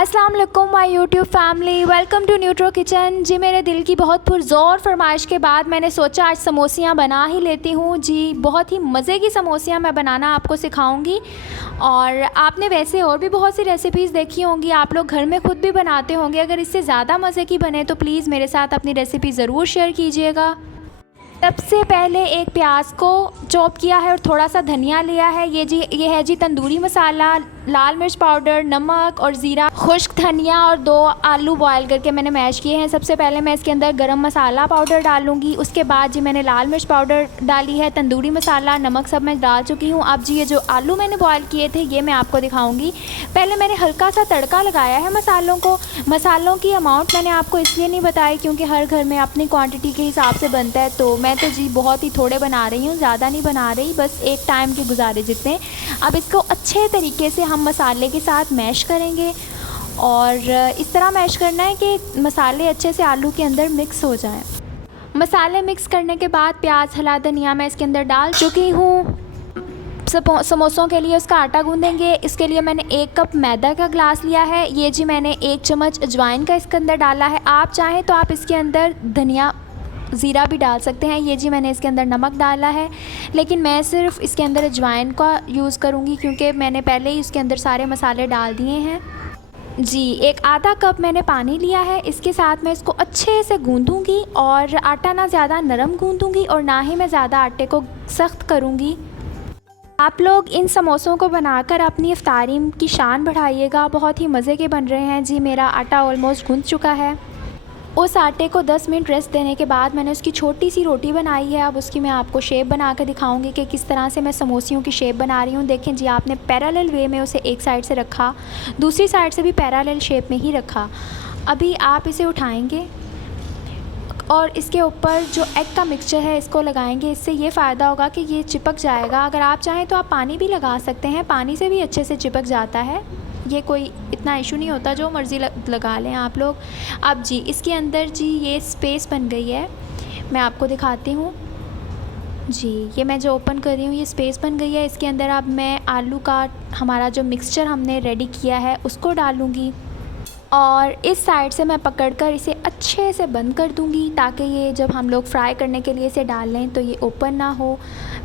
अस्सलाम वालेकुम my YouTube family, welcome to Nutro kitchen. जी मेरे दिल की बहुत पुरज़ोर फरमाइश के बाद मैंने सोचा आज समोसियाँ बना ही लेती हूँ। जी बहुत ही मज़े की समोसियाँ मैं बनाना आपको सिखाऊंगी। और आपने वैसे और भी बहुत सी रेसिपीज़ देखी होंगी, आप लोग घर में खुद भी बनाते होंगे। अगर इससे ज़्यादा मज़े की बने तो प्लीज़ मेरे साथ अपनी रेसिपी ज़रूर शेयर कीजिएगा। सबसे पहले एक प्याज को चॉप किया है और थोड़ा सा धनिया लिया है। ये है जी तंदूरी मसाला, लाल मिर्च पाउडर, नमक और ज़ीरा, खुश्क धनिया और 2 आलू बॉयल करके मैंने मैश किए हैं। सबसे पहले मैं इसके अंदर गरम मसाला पाउडर डालूंगी। उसके बाद जी मैंने लाल मिर्च पाउडर डाली है, तंदूरी मसाला, नमक सब मैं डाल चुकी हूँ। अब जी ये जो आलू मैंने बॉयल किए थे ये मैं आपको दिखाऊँगी। पहले मैंने हल्का सा तड़का लगाया है मसालों को। मसालों की अमाउंट मैंने आपको इसलिए नहीं बताई क्योंकि हर घर में अपनी क्वान्टिटी के हिसाब से बनता है, तो मैं तो जी बहुत ही थोड़े बना रही हूँ, ज़्यादा नहीं बना रही, बस एक टाइम के गुजारे जितने। अब इसको अच्छे तरीके से हम मसाले के साथ मैश करेंगे और इस तरह मैश करना है कि मसाले अच्छे से आलू के अंदर मिक्स हो जाएं। मसाले मिक्स करने के बाद प्याज, हरा धनिया मैं इसके अंदर डाल चुकी हूँ। समोसों के लिए उसका आटा गूँधेंगे। इसके लिए मैंने 1 कप मैदा का ग्लास लिया है। ये जी मैंने 1 चम्मच अजवाइन का इसके अंदर डाला है। आप चाहें तो आप इसके अंदर धनिया ज़ीरा भी डाल सकते हैं। ये जी मैंने इसके अंदर नमक डाला है, लेकिन मैं सिर्फ इसके अंदर अजवाइन का यूज़ करूँगी क्योंकि मैंने पहले ही इसके अंदर सारे मसाले डाल दिए हैं। जी एक आधा कप मैंने पानी लिया है। इसके साथ मैं इसको अच्छे से गूँधूँगी और आटा ना ज़्यादा नरम गूँधूँगी और ना ही मैं ज़्यादा आटे को सख्त करूँगी। आप लोग इन समोसों को बनाकर अपनी इफ्तारी की शान बढ़ाइएगा, बहुत ही मज़े के बन रहे हैं। जी मेरा आटा ऑलमोस्ट गूँध चुका है। उस आटे को 10 मिनट रेस्ट देने के बाद मैंने उसकी छोटी सी रोटी बनाई है। अब उसकी मैं आपको शेप बना कर दिखाऊंगी कि किस तरह से मैं समोसियों की शेप बना रही हूँ। देखें जी, आपने पैरेलल वे में उसे एक साइड से रखा, दूसरी साइड से भी पैरेलल शेप में ही रखा। अभी आप इसे उठाएंगे और इसके ऊपर जो एग का मिक्सचर है इसको लगाएंगे। इससे ये फ़ायदा होगा कि ये चिपक जाएगा। अगर आप चाहें तो आप पानी भी लगा सकते हैं, पानी से भी अच्छे से चिपक जाता है। ये कोई इतना इशू नहीं होता, जो मर्ज़ी लगा लें आप लोग। अब जी इसके अंदर जी ये स्पेस बन गई है, मैं आपको दिखाती हूँ। जी ये मैं जो ओपन कर रही हूँ ये स्पेस बन गई है। इसके अंदर अब मैं आलू का हमारा जो मिक्सचर हमने रेडी किया है उसको डालूँगी और इस साइड से मैं पकड़कर इसे अच्छे से बंद कर दूंगी ताकि ये जब हम लोग फ्राई करने के लिए इसे डाल लें तो ये ओपन ना हो।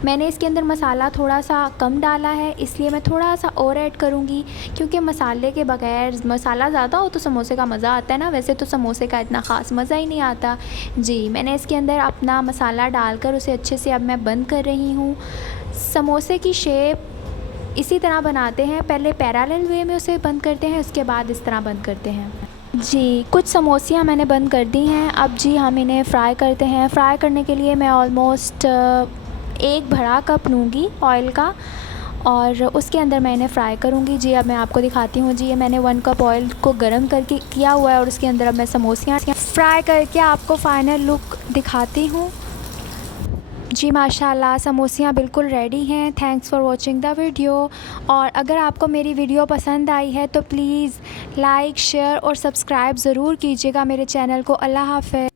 मैंने इसके अंदर मसाला थोड़ा सा कम डाला है, इसलिए मैं थोड़ा सा और ऐड करूंगी क्योंकि मसाले के बगैर मसाला ज़्यादा हो तो समोसे का मज़ा आता है ना, वैसे तो समोसे का इतना ख़ास मज़ा ही नहीं आता। जी मैंने इसके अंदर अपना मसाला डालकर उसे अच्छे से अब मैं बंद कर रही हूँ। समोसे की शेप इसी तरह बनाते हैं, पहले पैरेलल वे में उसे बंद करते हैं, उसके बाद इस तरह बंद करते हैं। जी कुछ समोसियाँ मैंने बंद कर दी हैं। अब जी हम इन्हें फ्राई करते हैं। फ्राई करने के लिए मैं ऑलमोस्ट 1 बड़ा कप लूँगी ऑयल का और उसके अंदर मैं इन्हें फ्राई करूँगी। जी अब मैं आपको दिखाती हूँ। जी ये मैंने 1 कप ऑयल को गर्म करके किया हुआ है और उसके अंदर अब मैं समोसियाँ फ्राई करके आपको फ़ाइनल लुक दिखाती हूँ। जी माशाल्लाह समोसियाँ बिल्कुल रेडी हैं। Thanks for watching the video. और अगर आपको मेरी वीडियो पसंद आई है तो प्लीज़ लाइक, शेयर और सब्सक्राइब ज़रूर कीजिएगा मेरे चैनल को। अल्लाह हाफ़िज़।